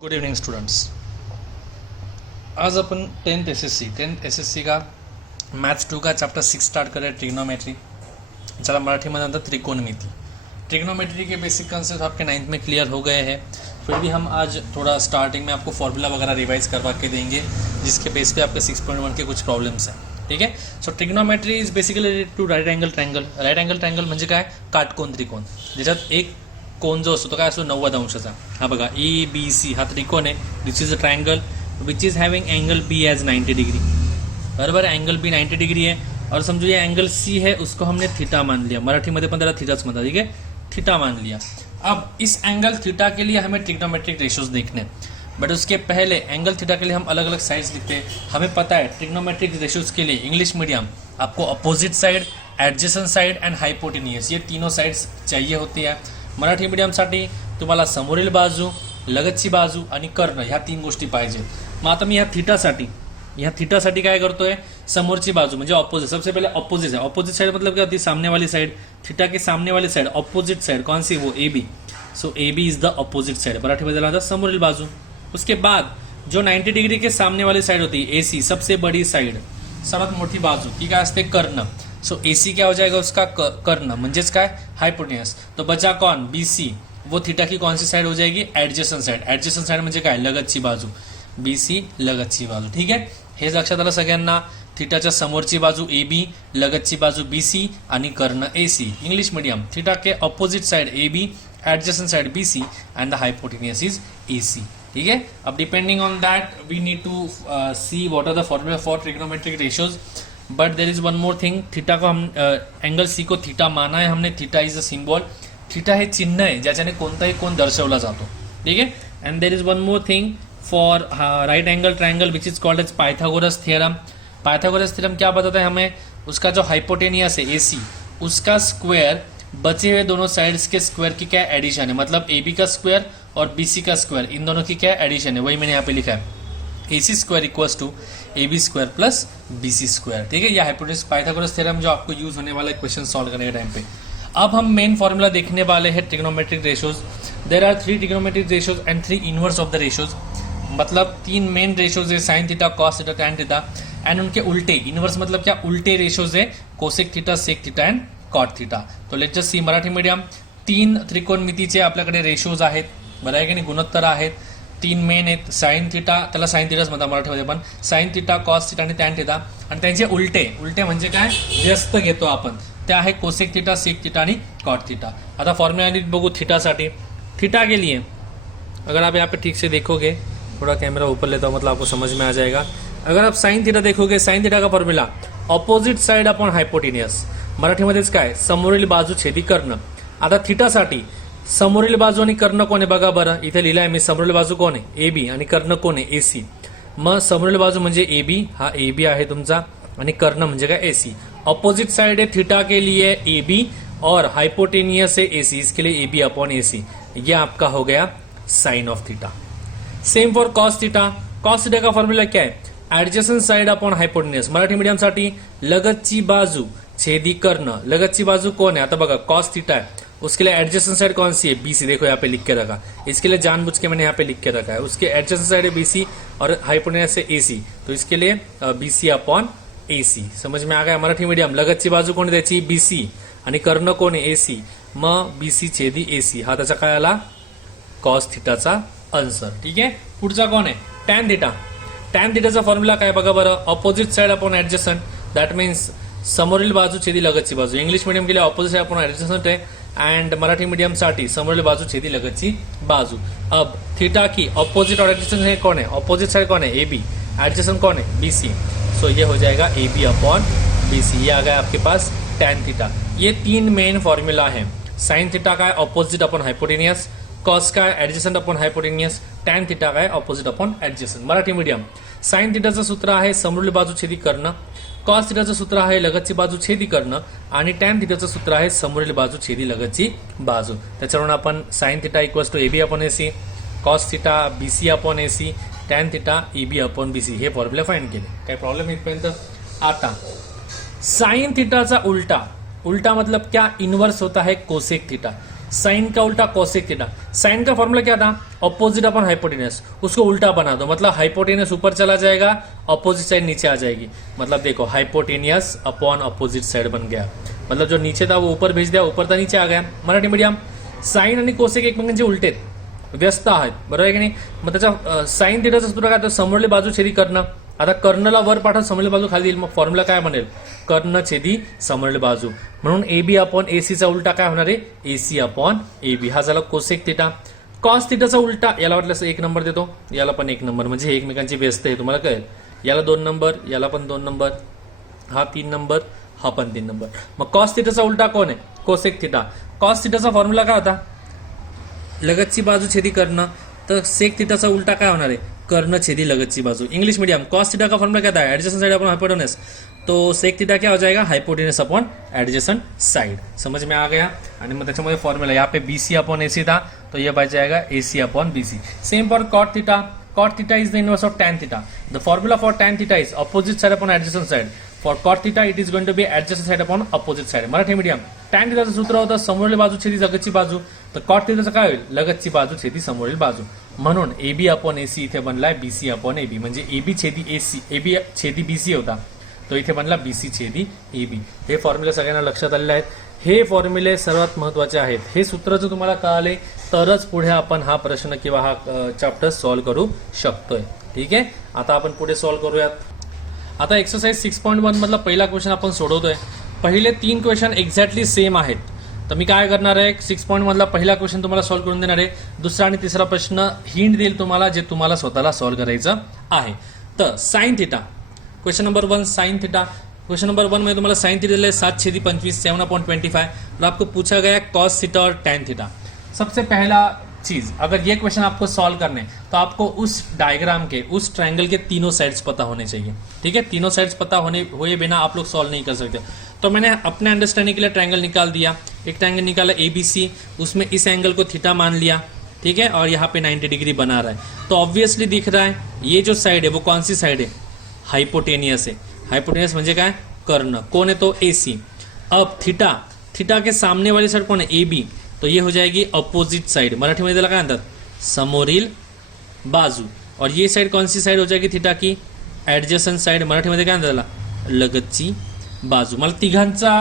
Good evening students. आज अपन tenth S S C का maths 2 का चैप्टर 6 स्टार्ट करें, ट्रिग्नोमेट्री. चला मराठी में आता त्रिकोणमिति. ट्रिग्नोमेट्री के बेसिक कंसेप्ट आपके 9th में क्लियर हो गए हैं. फिर भी हम आज थोड़ा स्टार्टिंग में आपको फॉर्मूला वगैरह रिवाइज करवा के देंगे, जिसके बेस पे आपके 6.1 के कुछ प्रॉब्लम्स हैं. ठीक है. So trigonometry is basically related to right angle triangle. Right angle triangle म्हणजे काय? काटकोन त्रिकोण, ज्याच्यात एक कोण जो असतो तो काय असतो 90 अंशाचा. हा बघा ABC हा त्रिकोण आहे. This is a triangle which is having angle B as 90 degree. बराबर. एंगल B 90 डिग्री है और समझो ये एंगल C है, उसको हमने थीटा मान लिया. मराठी मध्ये पण त्याला थीटाच म्हणतात. ठीक है, थीटा मान लिया. अब इस एंगल थीटा के लिए हमें ट्रिग्नोमेट्रिक रेशियोज देखने, बट उसके पहले एंगल थीटा के लिए हम अलग अलग साइड्स लिखते हैं. हमें पता है ट्रिग्नोमेट्रिक रेशियोज के लिए इंग्लिश मीडियम आपको opposite side, adjacent side end hypotenuse ये तीनों साइड्स चाहिए होती है. मराठी मीडियमसाठी तुम्हाला समोरील बाजू, लगतची बाजू आणि कर्ण ह्या तीन गोष्टी पाहिजेत. मग आता मी ह्या थीटासाठी काय करतोय? समोरची बाजू म्हणजे ऑपोजिट. सबसे पहले ऑपोजिट है. ऑपोजिट साइड मतलब क्या होती है? सामने वाली साइड. थीटा के सामने वाली साइड ऑपोजिट साइड कौन सी? वो AB. So AB is the opposite side. Marathi में आता समोरील बाजू. उसके बाद जो 90 डिग्री के सामने वाली साइड होती है AC, सबसे बड़ी साइड, सर्वात मोठी बाजू ती काय असते? कर्ण. सो AC क्या हो जाएगा? उसका कर्ण म्हणजेच काय? हाइपोटेन्यूज. तो बचा कौन? BC. वो थीटा की कौन सी साइड हो जाएगी? Adjacent side. एडजेसेंट साइड म्हणजे काय? लगतची बाजू. BC लगतची बाजू. ठीक आहे, हे लक्षात आलं सगळ्यांना. थीटाच्या समोरची बाजू AB, लगतची बाजू BC आणि कर्ण AC. English medium. थीटा के opposite side AB, adjacent side BC and the hypotenuse is AC. ठीक है. अब depending on that we need to see what are the formula for trigonometric ratios. But there is one more thing. Theta को हम angle C को theta माना है हमने. Theta is a symbol. Theta हे चिन्ह आहे ज्याच्याने कोणताही कोण दर्शवला जातो. ठीक है. And there is one more thing for right angle triangle which is called as Pythagoras theorem. Pythagoras theorem क्या बताता है हमें? उसका जो हाइपोटेनियस है AC, उसका स्क्वायर बचे हुए दोनों साइड्स के स्क्वायर की क्या एडिशन है. मतलब AB का स्क्वायर और BC का स्क्वायर, इन दोनों की क्या एडिशन है, वही मैंने यहाँ पे लिखा है. AC square equals to AB square plus BC square. ठीक है. यह हाइपोटेनियस पाइथागोरस थ्योरम जो आपको यूज होने वाला है क्वेश्चन सॉल्व करने के टाइम पे. अब हम मेन फॉर्मूला देखने वाले हैं trigonometric ratios. There are 3 trigonometric ratios and 3 inverse of the ratios. मतलब 3 मेन रेशियोज है, sine theta, cos theta, tan theta. And उनके उल्टे इनवर्स मतलब क्या? उल्टे रेशियोज है, cosec theta, sec theta and cot theta. तो let's just see. Marathi medium 3 त्रिकोणमितीचे आपल्याकडे रेशियोज आहेत. बरं आहे की नाही? गुणोत्तर आहेत. 3 मेन आहेत. साइन थीटा, त्याला साइन थीटाच म्हणतात मराठीमध्ये पण. साइन थीटा, कॉस थीटा आणि टॅन थीटा. आणि त्यांचे उलटे म्हणजे काय? व्यस्त घेतो आपण. ते आहे कोसेक थीटा, सेक थीटा आणि कॉट थीटा. आता फॉर्म्युला बघू थीटासाठी. थीटा के लिए अगर आप यहाँ पे ठीक से देखोगे, थोड़ा कैमरा ऊपर लेता हूँ मतलब आपको समझ में आ जाएगा. अगर आप साइन थीटा देखोगे, साइन थीटा का formula opposite side upon hypotenuse. मराठीमध्येच काय? समोरील बाजू छेदी कर्ण. आता थीटासाठी समोरील बाजू आणि कर्ण कोण आहे बघा बरं. इथे लिहिलं आहे मी. समोरील बाजू कोण आहे? AB आणि कर्ण कोण आहे? AC. मग समोरील बाजू म्हणजे AB, हा AB आहे तुमचा, आणि कर्ण म्हणजे काय? AC. ऑपोजिट साइड है थीटा के लिए AB और हाइपोटेनियस है AC, इसके लिए AB अपॉन AC. ये आपका हो गया sine of theta. Same for cos theta. Cos theta का फॉर्मूला क्या है? Adjacent side upon hypotenuse. Marathi medium साठी लगतची बाजू छेदी कर्ण. लगतची बाजू कौन है? आता बघा कॉस थीटा है, उसके लिए एडजेसेंट साइड कौन सी है? BC. देखो यहाँ पे लिख के रखा, इसके लिए जानबूझ के मैंने यहाँ पे लिख के रखा है. उसके एडजेसेंट साइड है BC और हाइपोटेनियस है AC, तो इसके लिए BC अपॉन AC. समझ में आ गया? मराठी मीडियम. लगतची बाजू कोण त्याची? BC आणि कर्ण कोण आहे? AC. मग BC छेदी AC. हा त्याचा काय आला? कॉस थीटाचा आन्सर. ठीक आहे. पुढचा कोण आहे? Tan theta. टॅन थीटाचा फॉर्म्युला काय बघा बरं. Opposite side upon adjacent. That means समोरील बाजू छेदी लगतची बाजू. इंग्लिश मीडियम के लिए ऑपोजिट साइड अपॉन एडजस्टंट है, एंड मराठी मीडियम साठी समोरील बाजू छेदी लगतची बाजू. अब थीटा की ऑपोजिट और एडजस्टंट है कौन है? ऑपोजिट साइड कौन है? AB. एडजस्टंट कौन है? BC. सो ये हो जाएगा AB अपॉन BC. ये आ गया आपके पास टैन थीटा. ये 3 मेन फॉर्मूला है. साइन थीटा का है ऑपोजिट अपॉन हाइपोटेनियस, कॉस का है adjacent upon hypotenuse, tan theta का है opposite upon adjacent. Marathi medium. Sine थीटाचं सूत्र आहे समोरील बाजू छेदी कर्ण. कॉस थीटाचं सूत्र आहे लगतची बाजू छेदी कर्ण. आणि टॅन थीटाचं सूत्र आहे समोरील बाजू छेदी लगतची बाजू. त्याच्यावरून आपण sine theta equals to AB upon AC, cos theta BC upon AC, tan theta AB upon BC हे फॉर्म्युला फाइंड केले. काय प्रॉब्लेम इथपर्यंत? आता साइन थीटाचा उल्टा. उल्टा मतलब क्या? इनवर्स होता है कोसेक थीटा. साइन का उल्टा कोसेक थीटा। साइन का फॉर्मूला क्या था, ऑपोजिट अपॉन हाइपोटेनस, उसको उल्टा बना दो, मतलब हाइपोटेनस ऊपर चला जाएगा, ऑपोजिट साइड नीचे आ जाएगी। मतलब देखो हाइपोटेनियस अपॉन ऑपोजिट साइड बन गया, मतलब जो नीचे था वो ऊपर भेज दिया, ऊपर था नीचे आ गया। मराठी मीडियम साइन आणि कोसेक एकमेकांचे उलटे व्यस्त आहेत, बरोबर आहे की नाही। मग त्याचा साइन थिटाचं सूत्र काय, तर समोरली बाजू छेदी कर्ण, आता कर्णला वर पाठव, समोरली बाजू खाली येईल, मग फॉर्म्युला काय बनेल, कर्ण छेदी समोरली बाजू, म्हणून AB अपॉन AC चा उलटा काय होणार आहे, AC अपॉन AB। हा झाला कोसेक थिटा। कॉस थिटाचा उलटा, याला वाटलं 1 नंबर देतो, याला पण 1 नंबर, म्हणजे हे एकमेकांची व्यस्त आहे, तुम्हाला कळेल। याला 2 नंबर, याला पण 2 नंबर, हा 3 नंबर, हा पण 3 नंबर। मग कॉस थिटाचा उलटा कोण आहे, कोसेक थिटा। कॉस थिटाचा फॉर्म्युला काय होता, लगतची बाजू छेदी कर्ण, तर सेक थिटाचा उल्टा काय होणार आहे, कर्ण छेदी लगतची बाजू। इंग्लिश मीडियम कॉस थीटा का फॉर्मूला क्या था, एडजेसेंट साइड अपॉन हाइपोटेनस, तो सेक थीटा क्या हो जाएगा, हाइपोटेनस अपॉन एडजेसेंट साइड। समझ में आ गया। आणि मग त्याच्यामध्ये फॉर्मूला यहाँ पे BC अपॉन AC था, तो ये बच जाएगा AC upon BC। Same for cot theta, cot theta is the inverse of tan theta. The formula for tan theta is opposite side upon adjacent side. For cot theta it is going to be adjacent side upon opposite side. Marathi medium tan थीटाचं सूत्र होतं समोरील बाजू छेदी लगतची बाजू, तर cot थीटाचं काय होईल, लगतची बाजू छेदी समोरील बाजू, म्हणून AB अपॉन AC इथे बनलाय BC अपॉन AB, म्हणजे AB Chhedi AC, AB Chhedi BC होता, तो इथे बनला BC छेदी AB। हे फॉर्म्युले सगळ्यांना लक्षात आलेले आहेत, हे फॉर्म्युले सर्वात महत्वाचे आहेत। हे सूत्र जर तुम्हाला कळाले तरच पुढे आपण हा प्रश्न किंवा हा चॅप्टर सॉल्व्ह करू शकतोय। ठीक आहे, आता आपण पुढे सॉल्व्ह करूयात। आता एक्सरसाइज 6.1 मधला पहिला क्वेश्चन आपण सोडवतोय। पहिले 3 क्वेश्चन एक्झॅक्टली सेम आहेत, तर मी काय करणार आहे, 6.1 मधला पहिला क्वेश्चन तुम्हाला सॉल्व्ह करून देणार आहे, दुसरा आणि तिसरा प्रश्न हिंट देईल तुम्हाला, जे तुम्हाला स्वतःला सॉल्व्ह करायचं आहे। तर sine theta, question number 1 sine theta. Question number 1 में तुम्हारा साइन थीटा दिया 7/25 7/25 और आपको पूछा गया कॉस थीटा और टैन थीटा। सबसे पहला चीज, अगर ये क्वेश्चन आपको सॉल्व करने तो आपको उस डायग्राम के, उस ट्रायंगल के तीनों साइड्स पता होने चाहिए। ठीक है, तीनों साइड्स पता होने हुए बिना आप लोग सॉल्व नहीं कर सकते। तो मैंने अपने अंडरस्टैंडिंग के लिए ट्रायंगल निकाल दिया, एक ट्रायंगल निकाला ABC, उसमें इस एंगल को थीटा मान लिया, ठीक है, और यहाँ पे 90 डिग्री बना रहा है, तो ऑब्वियसली दिख रहा है ये जो साइड है वो कौन सी साइड है, हाइपोटेनियस है। हाइपोटेनियस म्हणजे काय, कर्ण, कौन है तो AC। अब थीटा, थीटा के सामने वाली साइड कौन है, AB, तो ये हो जाएगी अपोजिट साइड, मराठी मध्ये त्याला काय म्हणतात, समोरील बाजू। और ये साइड कौन सी साइड हो जाएगी थीटा की, ऍडजसंट साइड, मराठी मध्ये काय म्हणतात त्याला, लगतची बाजू। मला तिघांचा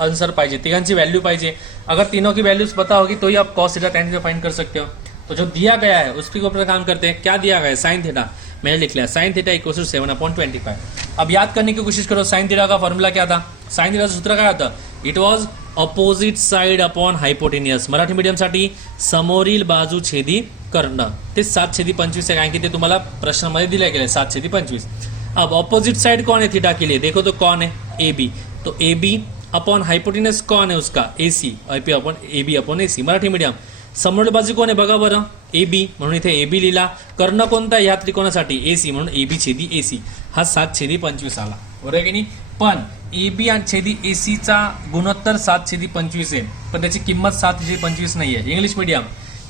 आंसर पाहिजे, तिघांची वैल्यू पाहिजे। अगर तीनों की वैल्यूज पता होगी तो ही आप cos theta tan theta find कर सकते हो। तो जो दिया गया है उसके ऊपर काम करते हैं। क्या दिया गया है, साइन थीटा, मैंने लिख लिया साइन थीटा इक्वल टू 7/25। अब याद करने की कोशिश करो, साइन थीटा का फॉर्मूला क्या था, साइन थीटा सूत्र काय होतं, it was opposite side upon hypotenuse. Marathi मीडियमसाठी समोरील बाजू छेदी कर्ण, ते 7/25 आहे, कारण की ते तुम्हाला प्रश्नामध्ये दिले गेले 7/25। अब ऑपोजिट साइड कौन है थीटा के लिए, देखो तो कौन है, AB, तो AB अपॉन हाइपोटेनस कौन है उसका, AC, AB upon AC। Marathi medium समोर बाजू कोण आहे बघा बरं, AB, म्हणून इथे AB लिहिला। कर्ण कोणता आहे या त्रिकोणासाठी, AC, म्हणून AB छेदी AC, हा 7/25 आला, बरोबर आहे की नाही। पण AB आणि छेदी AC चा गुणोत्तर 7/25 आहे, पण त्याची किंमत 7/25 नाही आहे। English medium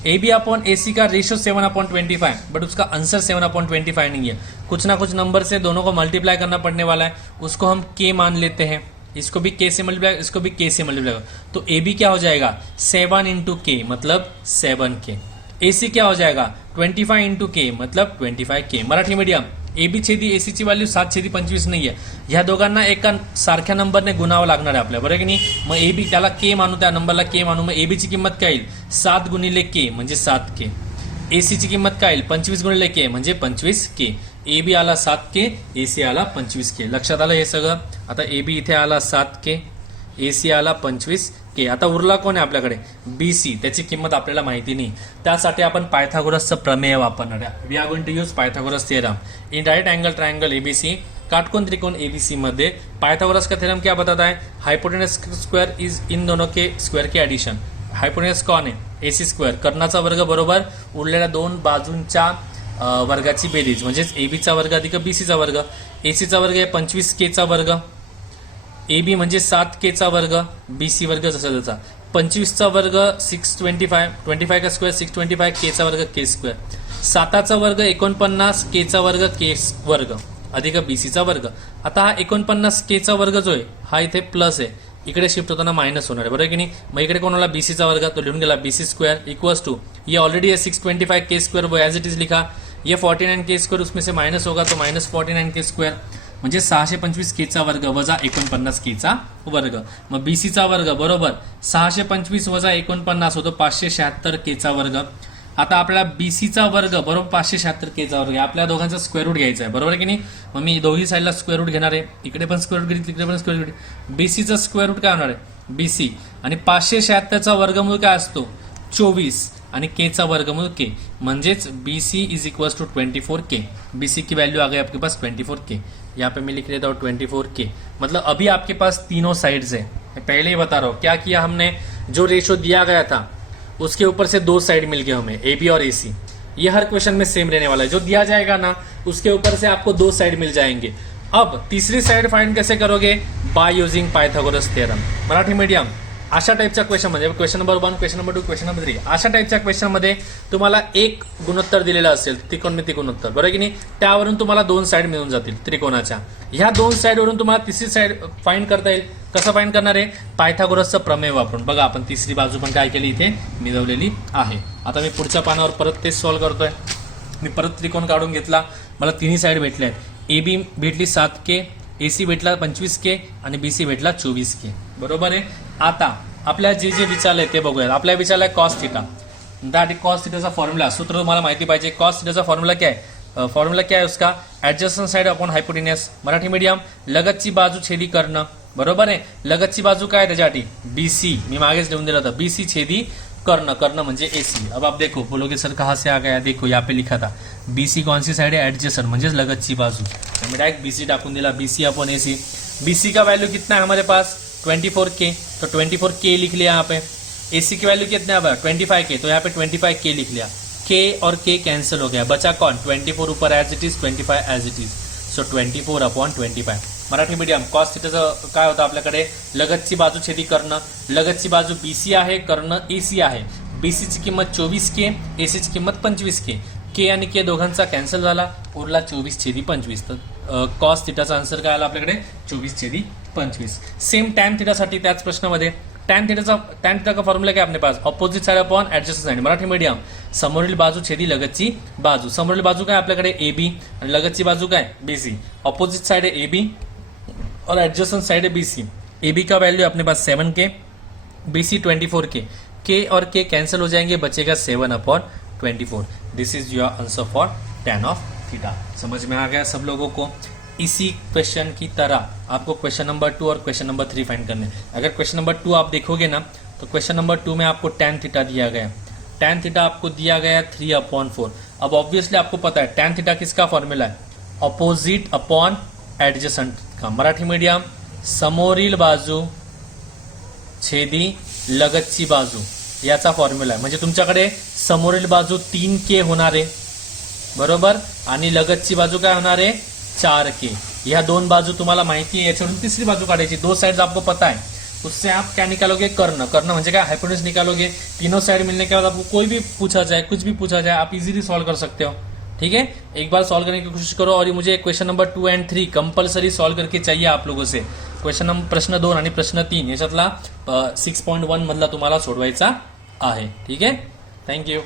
AB upon AC का रेशियो 7/25, बट उसका आंसर 7/25 नहीं है। कुछ ना कुछ नंबर से दोनों को मल्टीप्लाई करना पड़ने वाला है, उसको हम K मान लेते हैं, इसको भी K से मल्टीप्लाई, इसको भी K से मल्टीप्लाई। तो AB क्या हो जाएगा, 7 × K मतलब 7K। AC क्या हो जाएगा, 25 × K मतलब 25K। Marathi medium AB Chhedi AC ची व्हॅल्यू 7/25 नाही आहे, ह्या दोघांना एका सारख्या नंबरने गुणावं लागणार आहे आपल्याला, बरोबर की नाही। मग AB त्याला K मानू, त्या नंबरला K मानू, मग AB ची किंमत काय येईल, 7 × K म्हणजे 7K। AC ची किंमत काय येईल, 25 × K म्हणजे 25K। AB आला 7K, AC आला 25K। लक्षात आलं हे सगळं। आता AB इथे आला 7K, AC आला 25K। आता उरला कोण आहे आपल्याकडे, BC, त्याची किंमत आपल्याला माहिती नाही, त्यासाठी आपण पायथागोरसचं प्रमेय वापरणार आहे। We are going to use Pythagoras theorem in right angle triangle ABC, काटकोण त्रिकोण ABC मध्ये। पायथागोरस का थ्योरम क्या बताता है, हाइपोटेनस स्क्वायर इज इन दोनों के स्क्वायर की एडिशन। हाइपोटेनस कौन है, AC स्क्वायर, कर्णाचा वर्ग बरोबर उरलेल्या दोन बाजूंच्या वर्गाची बेरीज, म्हणजेच AB चा वर्ग अधिक BC चा वर्ग। AC चा वर्ग आहे 25K चा वर्ग, AB म्हणजे 7K चा वर्ग, BC वर्ग जसा जसा। 25 चा वर्ग 625, 25 का स्क्वेअर 625, K चा वर्ग K स्क्वेअर। 7 चा वर्ग 49, K चा वर्ग K वर्ग अधिक BC चा वर्ग। आता हा 49K चा वर्ग जो आहे हा इथे प्लस आहे, इकडे शिफ्ट होताना मायनस होणार आहे, बरोबर की नाही. मग इकडे कोणाला बीसीचा वर्ग तो लिहून गेला BC स्क्वायर इक्वल्स टू ये ऑलरेडी है 625 के स्क्वायर, वो एज इट इज लिखा. ये 49 के स्क्वायर उसमें से माइनस होगा तो -49 के स्क्वायर म्हणजे 625 केचा वर्ग वजा 49 केचा वर्ग. मग बीसीचा वर्ग बरोबर 625 वजा 49 होतो 576 केचा वर्ग. आता आपल्याला बीसीचा वर्ग बरोबर 576 केचा वर्ग आपल्या दोघांचा स्क्वेअर रूट घ्यायचा आहे, बरोबर की नाही. मग मी दोन्ही साईडला स्क्वेअर रूट घेणार आहे, इकडे पण स्क्वेअर रूट घेतली, इकडे पण स्क्वेअर रूट. बीसीचा स्क्वेअर रूट काय होणार आहे बीसी आणि 576चा वर्गमूळ काय असतो 24 आणि केचा वर्गमूळ के, म्हणजेच BC is equals to 24K. BC की वैल्यू आ गई आपके पास 24K. यहाँ पे मैं लिख लेता हूँ 24K. मतलब अभी आपके पास तीनों साइड्स है. मैं पहले ही बता रहा हूँ क्या किया हमने, जो रेशो दिया गया था उसके ऊपर से दो साइड मिल गए हमें AB और AC. ये हर क्वेश्चन में सेम रहने वाला है, जो दिया जाएगा ना उसके ऊपर से आपको दो साइड मिल जाएंगे. अब तीसरी साइड फाइंड कैसे करोगे, by using Pythagoras theorem. Marathi medium अशा टाईपच्या क्वेश्चन मध्ये question number 1, question number 2, question number 3 अशा टाईपच्या क्वेश्चन मध्ये तुम्हाला एक गुणोत्तर दिलेलं असेल, त्रिकोणमिती गुणोत्तर, बरोबर की नाही. त्यावरून तुम्हाला दोन साइड मिळून जातील त्रिकोणाच्या. ह्या दोन साइड वरून तुम्हाला तिसरी साइड फाइंड करता येईल. कसं फाइंड करणार आहे, पायथागोरसचं प्रमेय वापरून. बघा आपण तिसरी बाजू पण काय केली इथे मिळवलेली आहे. आता मी पुढच्या पानावर परत तेच सॉल्व्ह करतोय. मी परत त्रिकोण काढून घेतला, मला तिन्ही साइड भेटले आहेत. AB भेटली 7K, AC भेटला 25K आणि BC भेटला 24K, बरोबर आहे. आता आपल्या जे जे विचारलंय ते बघूया. आपल्याला विचारलंय कॉस थिटा. दॅट कॉस थिटाचा फॉर्म्युला सूत्र तुम्हाला माहिती पाहिजे. कॉस थिटाचा फॉर्म्युला क्या है, फॉर्म्युला क्या है उसका, adjacent side upon hypotenuse. Marathi medium लगतची बाजू छेदी कर्ण, बरोबर आहे. लगतची बाजू काय त्याच्यासाठी BC, मी मागेच लिहून दिलं होतं BC छेदी कर्ण, कर्ण म्हणजे AC. अब आप देखो बोलोगे सर कहाँ से आ गया, देखो यहाँ पे लिखा था BC कौन सी साइड है, एडजस्टंट म्हणजे लगतची बाजू. मैं डायरेक्ट BC टाकून दिला, BC अपॉन AC. BC का वैल्यू कितना है हमारे पास 24K, तो 24K लिख लिया यहाँ पे. AC की वैल्यू कितना है 25K, तो यहाँ पे 25K लिख लिया. K और K कैंसिल हो गया, बचा कौन 24 ऊपर as it is, 25 as it is. So 24 upon 25. Marathi medium cos थिटाचं काय होतं आपल्याकडे, लगतची बाजू छेदी कर्ण. लगतची बाजू BC आहे, कर्ण AC आहे. BC ची किंमत 24K, AC ची किंमत 25K. K आणि K दोघांचा कॅन्सल झाला, उरला 24 छेदी 25. तर कॉस थिटाचा आन्सर काय आला आपल्याकडे 24 छेदी 25. सेम टॅन थिटासाठी त्याच प्रश्नामध्ये टॅन थिटा का फॉर्म्युला क्या अपने पास, opposite side upon adjacent side. Marathi medium समोरील बाजू छेदी लगतची बाजू. समोरील बाजू काय आपल्याकडे AB आणि लगतची बाजू काय BC. ऑपोजिट साइड है AB और एडजस्टेंट साइड है BC. AB का वैल्यू अपने pass 7K, BC 24K. K और K कैंसिल हो जाएंगे, बचेगा 7 upon 24. This is your answer for टैन ऑफ थीटा. समझ में आ गया सब लोगों को. इसी क्वेश्चन की तरह आपको क्वेश्चन नंबर 2 और क्वेश्चन नंबर 3 फाइंड करने. अगर क्वेश्चन नंबर 2 आप देखोगे ना तो क्वेश्चन नंबर 2 में आपको टैन थीटा दिया गया. टैन थीटा आपको दिया गया 3/4. अब ऑब्वियसली आपको पता है टैन थीटा किसका फॉर्मूला है, ऑपोजिट अपॉन एडजसेंट का. मराठी मीडियम समोरील बाजू छेदी लगतची बाजू याचा फॉर्म्युला आहे. म्हणजे तुमच्याकडे समोरील बाजू 3K होणार आहे, बरोबर, आणि लगतची बाजू काय होणार आहे 4K. यह दोन बाजू तुम्हाला माहिती है, याच्यावरून तीसरी बाजू काढायची. दो साइड्स आपको पता है, उससे आप क्या निकालोगे कर्ण. कर्ण म्हणजे काय हाइपोटेन्यूस निकालोगे. तीनों साइड मिलने के बाद आपको कोई भी पूछा जाए, कुछ भी पूछा जाए, आप इजीली सॉल्व कर सकते हो. ठीक है, एक बार सॉल्व करने की कोशिश करो. और मुझे question number 2 and 3 compulsory solve करके चाहिए आप लोगों से. क्वेश्चन नंबर प्रश्न 2 आणि प्रश्न 3 याच्यातला 6.1 मधला तुम्हाला सोडवायचा आहे. ठीक आहे, थँक्यू.